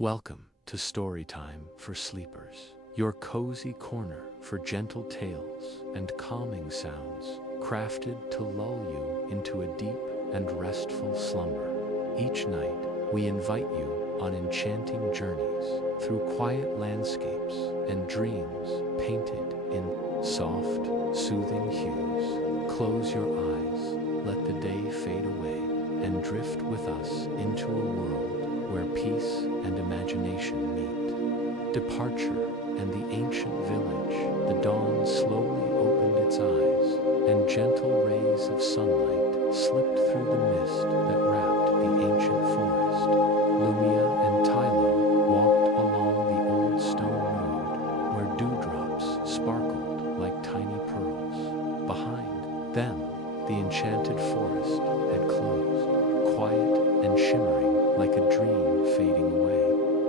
Welcome to Storytime for Sleepers, your cozy corner for gentle tales and calming sounds, crafted to lull you into a deep and restful slumber. Each night, we invite you on enchanting journeys through quiet landscapes and dreams painted in soft, soothing hues. Close your eyes, let the day fade away, and drift with us into a world where peace and imagination meet. Departure and the ancient village, the dawn slowly opened its eyes, and gentle rays of sunlight slipped through the mist that wrapped the ancient forest. Lumia and Tilo walked along the old stone road, where dewdrops sparkled like tiny pearls. Behind them, the enchanted forest had closed, quiet and shimmering like a dream fading away.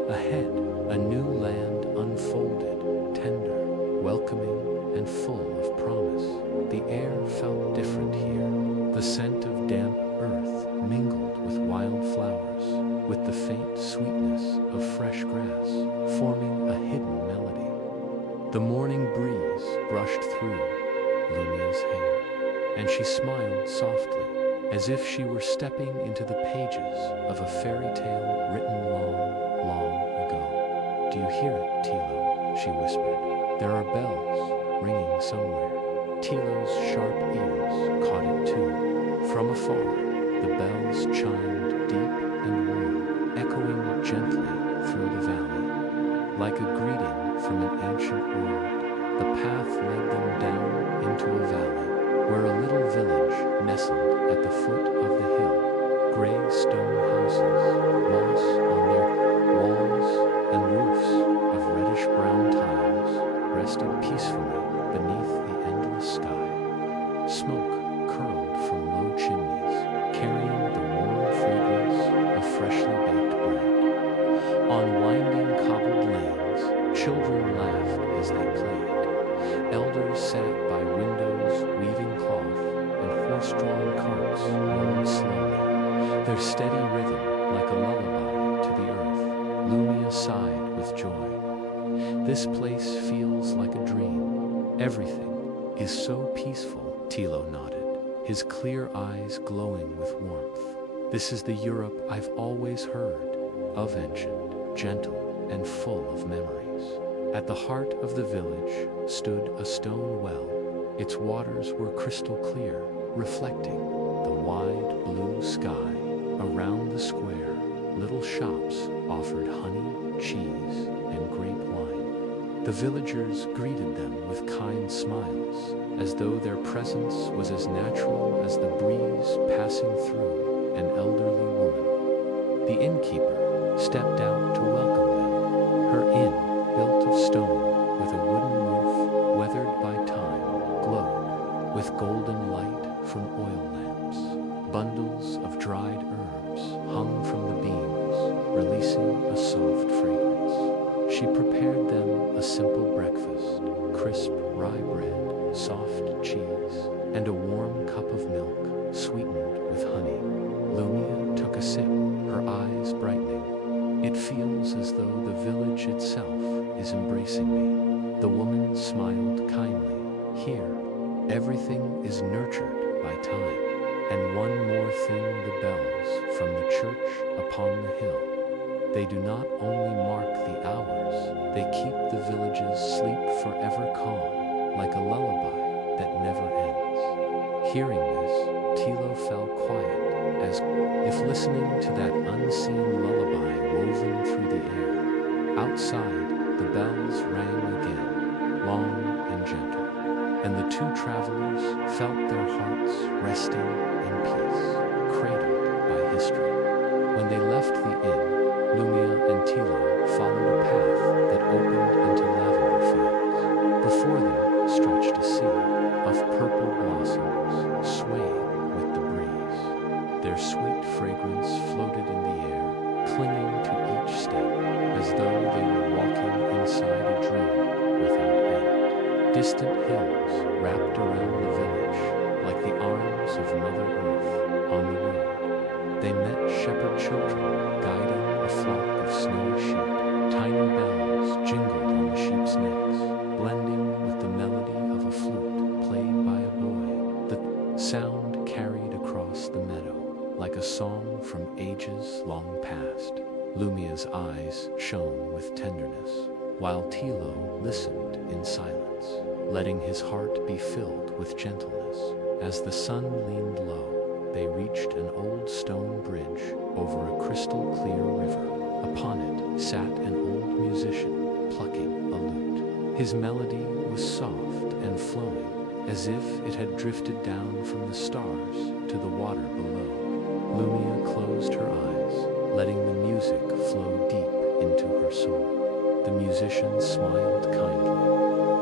Ahead, a new land unfolded, tender, welcoming, and full of promise. The air felt different here. The scent of damp earth mingled with wild flowers, with the faint sweetness of fresh grass, forming a hidden melody. The morning breeze brushed through Lumia's hair, and she smiled softly, as if she were stepping into the pages of a fairy tale written long, long ago. "Do you hear it, Tilo?" she whispered. "There are bells ringing somewhere." Tilo's sharp ears caught it too. From afar, the bells chimed deep and warm, echoing gently through the valley. Like a greeting from an ancient world, the path led them down into a valley, where a little village nestled at the foot of the hill. Gray stone houses, moss on their walls, and roofs of reddish-brown tiles rested peacefully beneath the endless sky. Smoke curled from low chimneys, carrying the warm fragrance of freshly baked bread. On winding cobbled lanes, children laughed as they played. Elders sat by windows weaving cloth, and horse-drawn carts rolled slowly, their steady rhythm like a lullaby to the earth. Lumia sighed with joy. "This place feels like a dream. Everything is so peaceful," Tilo nodded, his clear eyes glowing with warmth. "This is the Europe I've always heard of, ancient, gentle, and full of memories." At the heart of the village stood a stone well. Its waters were crystal clear, reflecting the wide blue sky. Around the square, little shops offered honey, cheese, and grape wine. The villagers greeted them with kind smiles, as though their presence was as natural as the breeze passing through an elderly woman. The innkeeper stepped out to welcome them. Her inn, built of stone with a wooden roof weathered by time, glowed with golden light from oil lamps. Bundles of dried herbs hung from the beams, releasing a soft fragrance. She prepared them a simple breakfast: crisp rye bread, soft cheese, and a warm cup of milk sweetened with honey. Lumia took a sip, her eyes brightening. "It feels as though the village itself is embracing me." The woman smiled kindly. "Here, everything is nurtured by time. And one more thing, the bells from the church upon the hill. They do not only mark the hours, they keep the village's sleep forever calm, like a lullaby that never ends." Hearing this, Tilo fell quiet, as if listening to that unseen lullaby woven through the air. Outside, the bells rang again, long and gentle, and the two travelers felt their hearts resting in peace, cradled by history. When they left the inn, Lumia and Tilo followed a path that opened into lavender fields. Before them stretched a sea of purple blossoms, swaying with the breeze. Their sweet fragrance floated in the air, clinging to each step, as though they were walking inside a dream without end. Distant hills wrapped around the village like the arms of Mother Earth on the road. They met shepherd children guiding a flock of snowy sheep. Lumia's eyes shone with tenderness, while Tilo listened in silence, letting his heart be filled with gentleness. As the sun leaned low, they reached an old stone bridge over a crystal-clear river. Upon it sat an old musician, plucking a lute. His melody was soft and flowing, as if it had drifted down from the stars to the water below. Lumia closed her eyes, letting the music flow deep into her soul. The musician smiled kindly.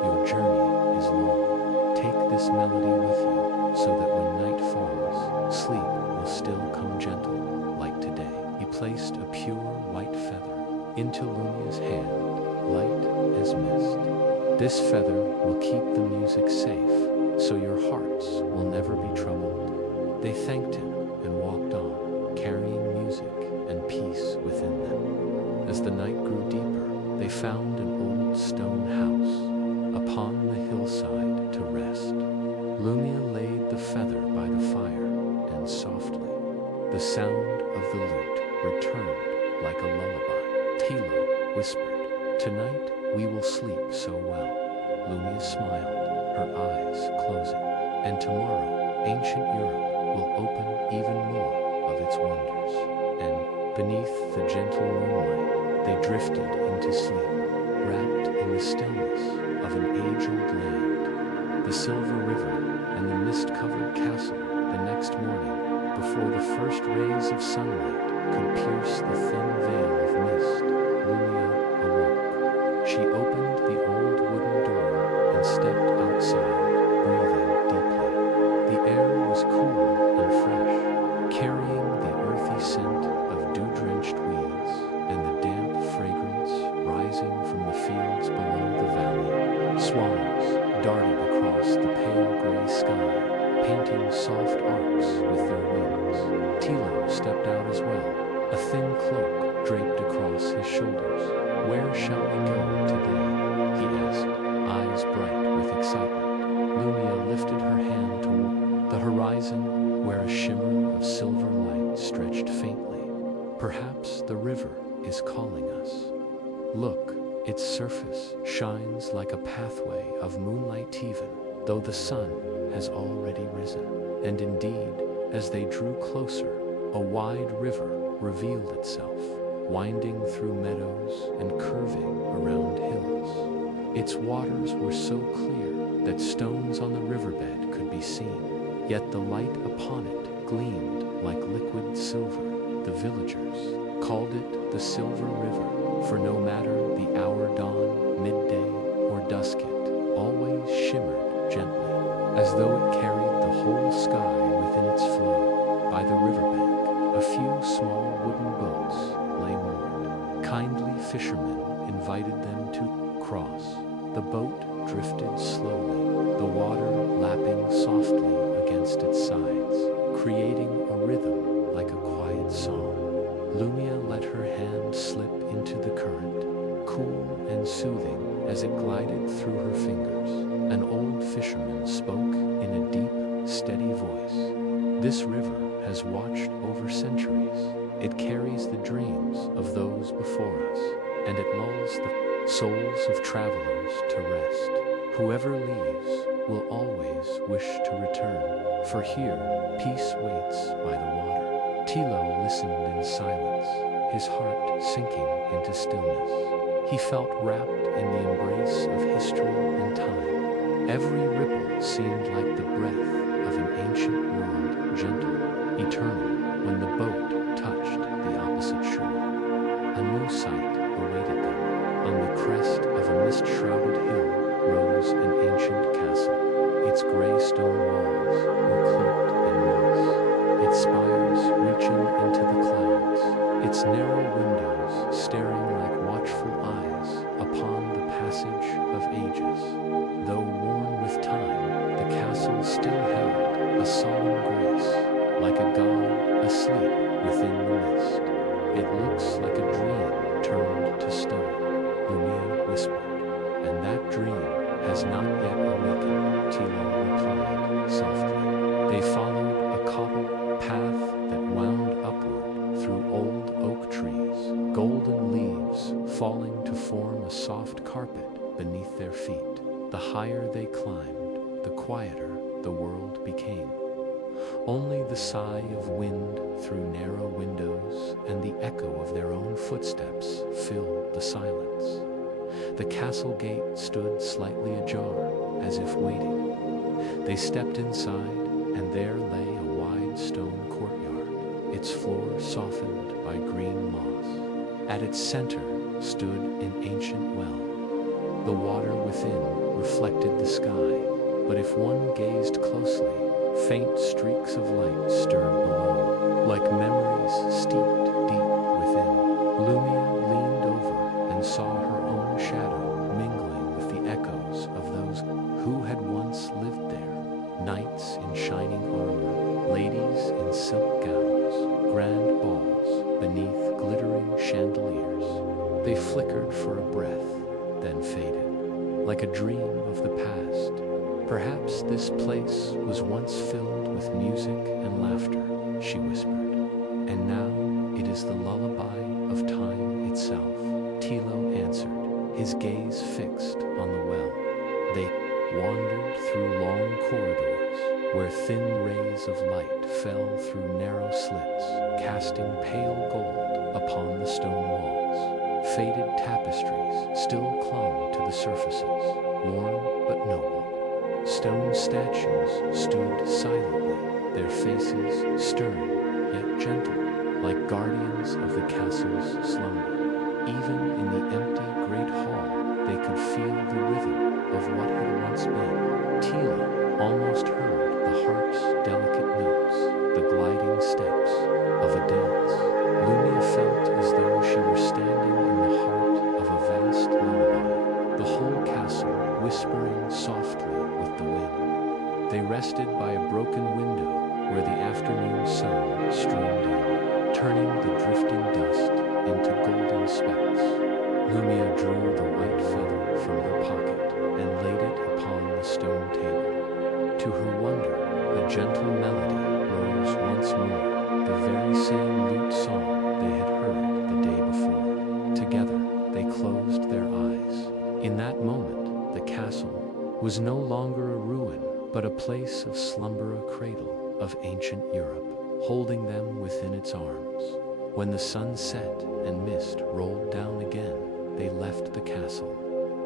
"Your journey is long. Take this melody with you, so that when night falls, sleep will still come gentle, like today." He placed a pure white feather into Lumia's hand, light as mist. "This feather will keep the music safe, so your hearts will never be troubled." They thanked him and walked on, carrying music and peace within them. As the night grew deeper, they found an old stone house upon the hillside to rest. Lumia laid the feather by the fire, and softly, the sound of the lute returned like a lullaby. Tilo whispered, "Tonight we will sleep so well." Lumia smiled, her eyes closing. "And tomorrow, ancient Europe will open even more of its wonders." And beneath the gentle moonlight, they drifted into sleep, wrapped in the stillness of an age-old land. The silver river and the mist-covered castle. The next morning, before the first rays of sunlight could pierce the thin veil of mist, Lumia awoke. She opened the old wooden door and stepped outside, breathing deeply. The air was cool and fresh, carrying the earthy scent of dew-drenched weeds and the damp fragrance rising from the fields below the valley. Swallows darted across the pale gray sky, painting soft arcs with their wings. Tilo stepped out as well, a thin cloak draped across his shoulders. "Where shall we go today?" he asked, eyes bright with excitement. Lumia lifted her hand toward the horizon, where a shimmer of silver light stretched faintly. "Perhaps the river is calling us. Look, its surface shines like a pathway of moonlight even, though the sun has already risen." And indeed, as they drew closer, a wide river revealed itself, winding through meadows and curving around hills. Its waters were so clear that stones on the riverbed could be seen, yet the light upon it gleamed like liquid silver. The villagers called it the Silver River, for no matter the hour, dawn, midday, or dusk, it always shimmered gently, as though it carried the whole sky within its flow. By the riverbank, a few small wooden boats lay moored. Kindly fishermen invited them to cross. The boat drifted slowly, the water lapping softly against its sides, creating a rhythm like a quiet song. Lumia let her hand slip into the current, cool and soothing as it glided through her fingers. An old fisherman spoke in a deep, steady voice. "This river has watched over centuries. It carries the dreams of those before us, and it lulls the souls of travelers to rest. Whoever leaves will always wish to return, for here peace waits by the water." Tilo listened in silence, his heart sinking into stillness. He felt wrapped in the embrace of history and time. Every ripple seemed like the breath of an ancient world, gentle, eternal. When the boat touched the opposite shore, a new sight awaited them. On the crest of a mist-shrouded hill rose an ancient castle. Its gray stone walls were cloaked in moss, its spires reaching into the clouds, its narrow windows staring like watchful eyes upon the passage of ages. Though worn with time, the castle still held a solemn grace, like a god asleep within the mist. "It looks like a dream turned to stone," Lumia whispered. "And that dream has not yet awakened," Tilo replied softly. They followed a cobbled path that wound upward through old oak trees, golden falling to form a soft carpet beneath their feet. The higher they climbed, the quieter the world became. Only the sigh of wind through narrow windows and the echo of their own footsteps filled the silence. The castle gate stood slightly ajar, as if waiting. They stepped inside, and there lay a wide stone courtyard, its floor softened by green moss. At its center stood an ancient well. The water within reflected the sky, but if one gazed closely, faint streaks of light stirred below, like memories steeped deep within. Lumia leaned over and saw her own shadow mingling with the echoes of those who had once lived there. Knights in shining armor, ladies in silk gowns, grand balls beneath glittering chandeliers. They flickered for a breath, then faded, like a dream of the past. Perhaps this place was once filled with music and laughter, she whispered, and now it is the lullaby of time itself. Tilo answered, his gaze fixed on the well. They wandered through long corridors where thin rays of light fell through narrow slits, casting pale gold upon the stone walls. Faded tapestries still clung to the surfaces, worn but noble. Stone statues stood silently, their faces stern yet gentle, like guardians of the castle's slumber. Even in the empty great hall, they could feel the rhythm of what had once been. Tilo almost heard the harp's delicate notes, the gliding steps of a dance. Lumia felt as though she were standing in the heart of a vast lullaby, the whole castle whispering softly with the wind. They rested by a broken window where the afternoon sun streamed in, turning the drifting dust into golden specks. Lumia drew the white feather from her pocket and laid it upon the stone table. To her wonder, a gentle melody rose once more, the very same lute song they had heard the day before. Together, they closed their eyes. In that moment, the castle was no longer a ruin, but a place of slumber, a cradle of ancient Europe, holding them within its arms. When the sun set and mist rolled down again, they left the castle.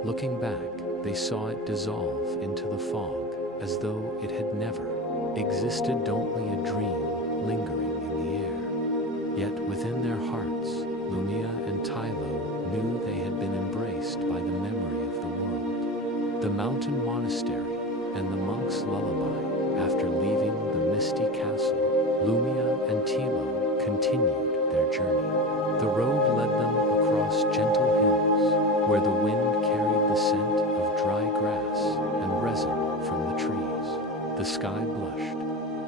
Looking back, they saw it dissolve into the fog, as though it had never existed, only a dream lingering in the air. Yet within their hearts, Lumia and Tilo knew they had been embraced by the memory of the world. The mountain monastery and the monk's lullaby. After leaving the misty castle, Lumia and Tilo continued their journey. The road led them across gentle hills, where the wind carried the scent of dry grass and resin from the trees. The sky blushed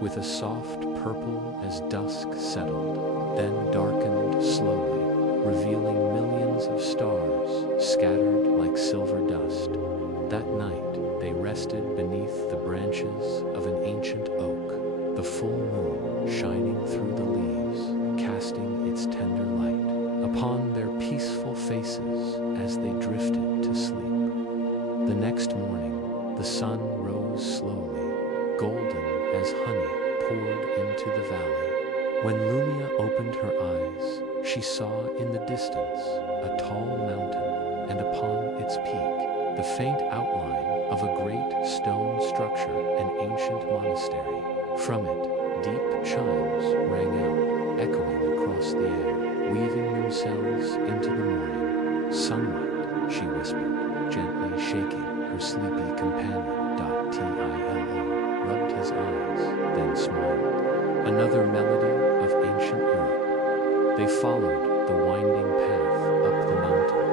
with a soft purple as dusk settled, then darkened slowly, revealing millions of stars scattered like silver dust. That night, they rested beneath the branches of an ancient oak, the full moon shining through the leaves, casting its tender light upon their peaceful faces as they drifted to sleep. The next morning, the sun rose slowly, golden as honey poured into the valley. When Lumia opened her eyes, she saw in the distance a tall mountain, and upon its peak, the faint outline of a great stone structure, an ancient monastery. From it, deep chimes rang out, echoing across the air, weaving themselves into the morning. Sunlight, she whispered, gently shaking her sleepy companion. Tilo rubbed his eyes, then smiled. Another melody of ancient Europe. They followed the winding path up the mountain.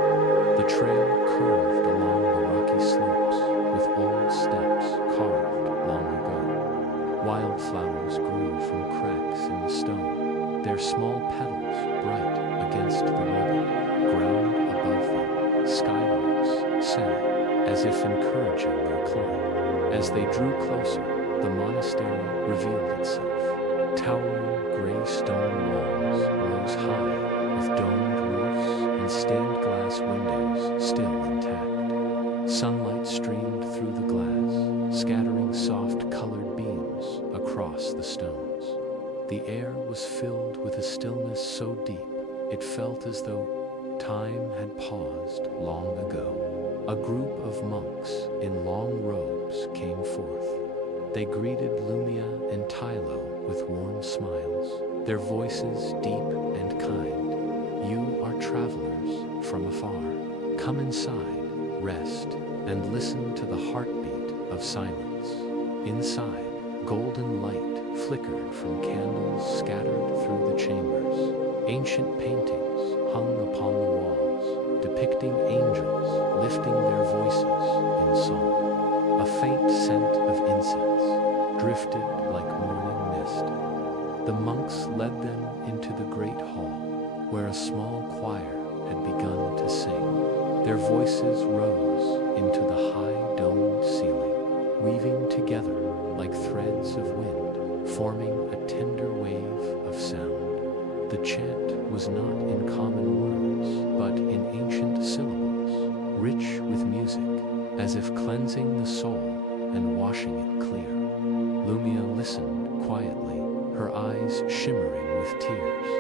The trail curved along the rocky slopes with old steps carved long ago. Wildflowers grew from cracks in the stone, their small petals bright against the rugged ground above them. Skylarks sang, as if encouraging their climb. As they drew closer, the monastery revealed itself. Towering gray stone walls rose high, with domed roofs and stained glass windows still intact. Sunlight streamed through the glass, scattering soft colored beams across the stones. The air was filled with a stillness so deep, it felt as though time had paused long ago. A group of monks in long robes came forth. They greeted Lumia and Tilo with warm smiles, their voices deep and kind. "You are travelers from afar. Come inside, rest, and listen to the heartbeat of silence." Inside, golden light flickered from candles scattered through the chambers. Ancient paintings hung upon the walls, depicting angels lifting their voices in song. A faint scent of incense drifted like morning mist. The monks led them into the great hall, where a small choir had begun to sing. Their voices rose into the high domed ceiling, weaving together like threads of wind, forming a tender wave of sound. The chant was not in common words, but in ancient syllables, rich with music, as if cleansing the soul and washing it clear. Lumia listened quietly, her eyes shimmering with tears.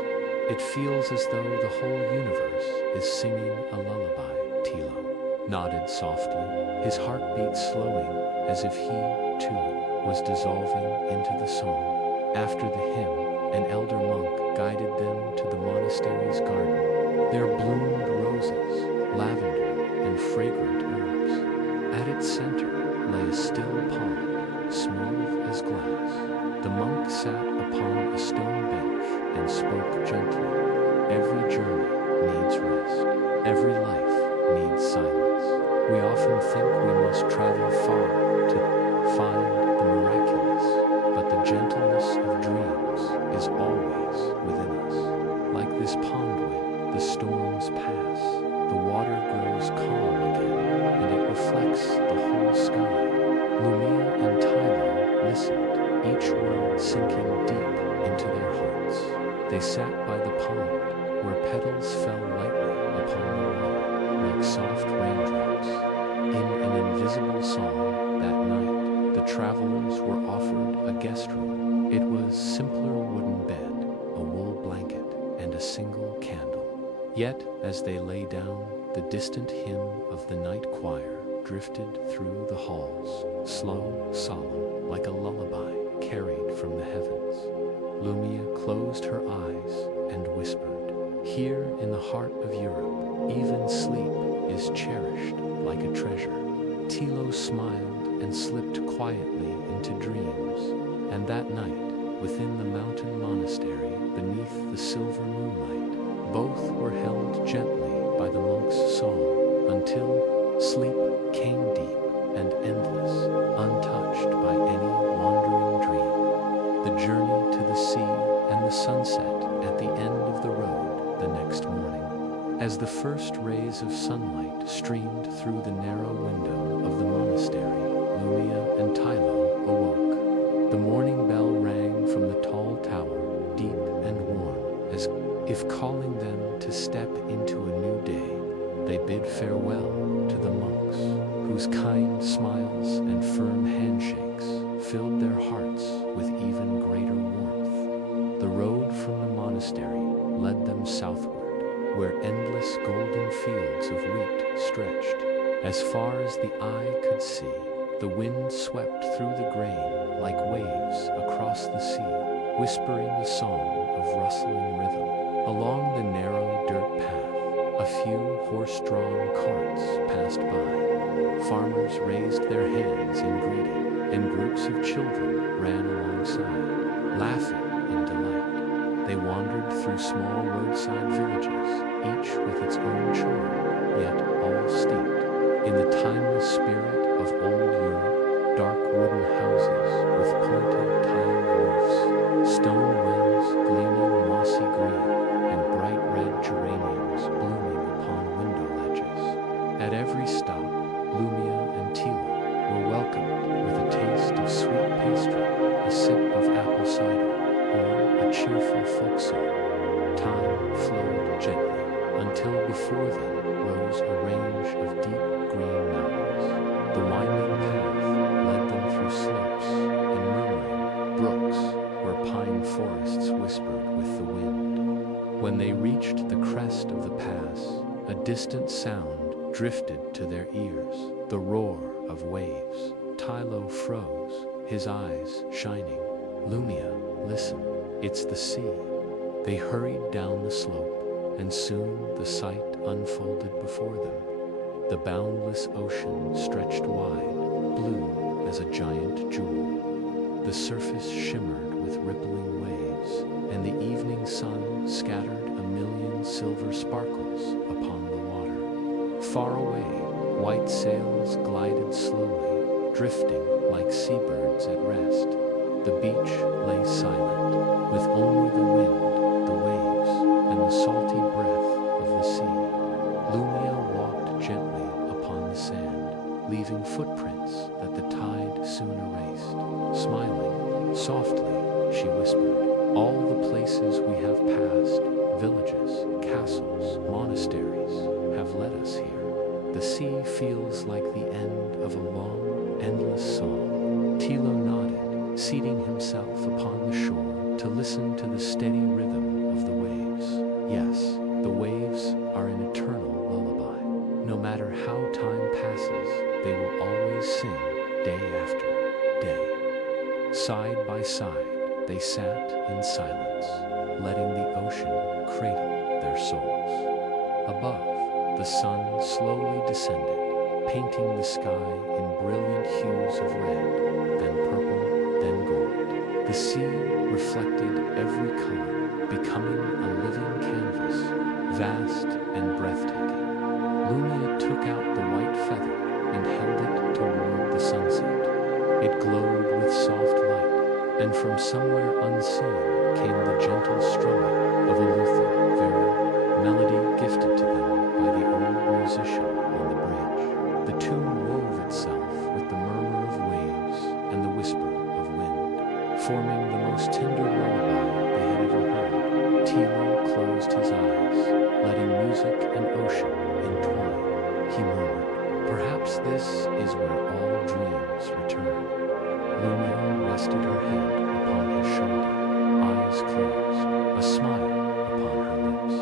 "It feels as though the whole universe is singing a lullaby," Tilo nodded softly, his heartbeat slowing as if he, too, was dissolving into the song. After the hymn, an elder monk guided them to the monastery's garden. There bloomed roses, lavender, and fragrant herbs. At its center lay a still pond, smooth as glass. The monk sat upon a stone bench and spoke gently. "Every journey needs rest. Every life needs silence. We often think we must travel far to find the miraculous, but the gentleness of dreams is always within us. Like this pond wind, the storms pass, the water grows calm again, and it reflects the whole sky." Lumia and Tilo listened, each word sinking deep into their hearts. They sat by the pond, where petals fell lightly upon the water, like soft raindrops. In an invisible song that night, the travelers were offered a guest room. It was simpler wooden bed, a wool blanket, and a single candle. Yet, as they lay down, the distant hymn of the night choir drifted through the halls, slow, solemn, like a lullaby carried from the heavens. Lumia closed her eyes and whispered, "Here in the heart of Europe, even sleep is cherished like a treasure." Tilo smiled and slipped quietly into dreams, and that night, within the mountain monastery, beneath the silver moonlight, both were held gently by the monk's song until sleep came deep and endless, untouched by any wandering dream. The journey to the sea and the sunset at the end of the road the next morning. As the first rays of sunlight streamed through the narrow window of the monastery, Lumia and Tilo awoke. The morning bell rang from the tall tower, deep and warm, as if calling them to step into a new day. They bid farewell to the monks, whose kind smiles and firm handshakes filled their hearts with even greater warmth. The road from the monastery led them southward, where endless golden fields of wheat stretched. As far as the eye could see, the wind swept through the grain like waves across the sea, whispering a song of rustling rhythm. Along the narrow dirt path, a few horse-drawn carts passed by. Farmers raised their hands in greeting, and groups of children ran alongside, laughing in delight. They wandered through small roadside villages, each with its own charm, yet all steeped in the timeless spirit of old Europe. Dark wooden houses with pointed tiled roofs, stone wells gleaming mossy green, and bright red geraniums blooming upon window ledges. At every stop, Lumia and Tilo were welcomed with a taste of sweet pastry, a sip of apple cider, or a cheerful folk song. Time flowed gently, until before them rose a range of deep green mountains. The winding path led them through slopes and murmuring brooks where pine forests whispered with the wind. When they reached the crest of the pass, a distant sound drifted to their ears, the roar of waves. Tilo froze, his eyes shining. "Lumia, listen, it's the sea." They hurried down the slope, and soon the sight unfolded before them. The boundless ocean stretched wide, blue as a giant jewel. The surface shimmered with rippling waves, and the evening sun scattered a million silver sparkles upon the water. Far away, white sails glided slowly, drifting like seabirds at rest. The beach lay silent, with only the wind, the waves, and the salty breath of the sea. Lumia walked gently upon the sand, leaving footprints that the tide soon erased. Smiling softly, she whispered, "All the places we have passed, villages, castles, monasteries, have led us here. The sea feels like the end of a long, endless song." Tilo nodded, seating himself upon the shore to listen to the steady rhythm of the waves. Yes, the waves are an eternal lullaby. No matter how time passes, they will always sing day after day. Side by side, they sat in silence, letting the ocean cradle their souls. Above, the sun slowly descended, painting the sky in brilliant hues of red, then purple, then gold. The sea reflected every color, becoming a living canvas, vast and breathtaking. Lumia took out the white feather and held it toward the sunset. It glowed with soft light, and from somewhere unseen came the gentle strumming of a lute, very melody gifted to them by the old musician on the bridge. The tune wove itself with the murmur of waves and the whisper of wind, forming the most tender lullaby they had ever heard. Tilo closed his eyes, letting music and ocean entwine. He murmured, "Perhaps this is where all dreams return." Lumia rested her head upon his shoulder, eyes closed, a smile upon her lips.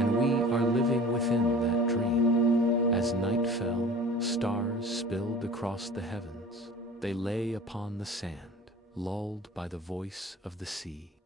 And we are living within that dream. As night fell, stars spilled across the heavens. They lay upon the sand, lulled by the voice of the sea.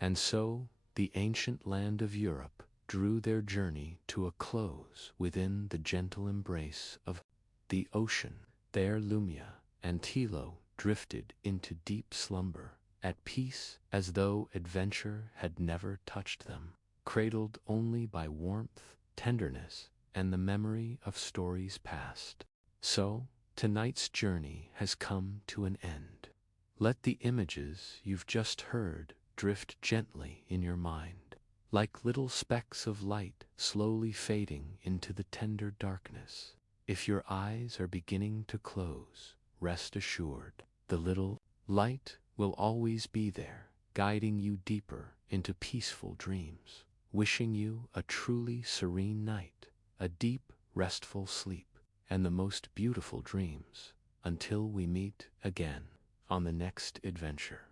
And so, the ancient land of Europe drew their journey to a close within the gentle embrace of the ocean. There Lumia and Tilo drifted into deep slumber, at peace as though adventure had never touched them, cradled only by warmth, tenderness, and the memory of stories past. So, tonight's journey has come to an end. Let the images you've just heard drift gently in your mind, like little specks of light slowly fading into the tender darkness. If your eyes are beginning to close, rest assured, the little light will always be there, guiding you deeper into peaceful dreams. Wishing you a truly serene night, a deep, restful sleep, and the most beautiful dreams, until we meet again on the next adventure.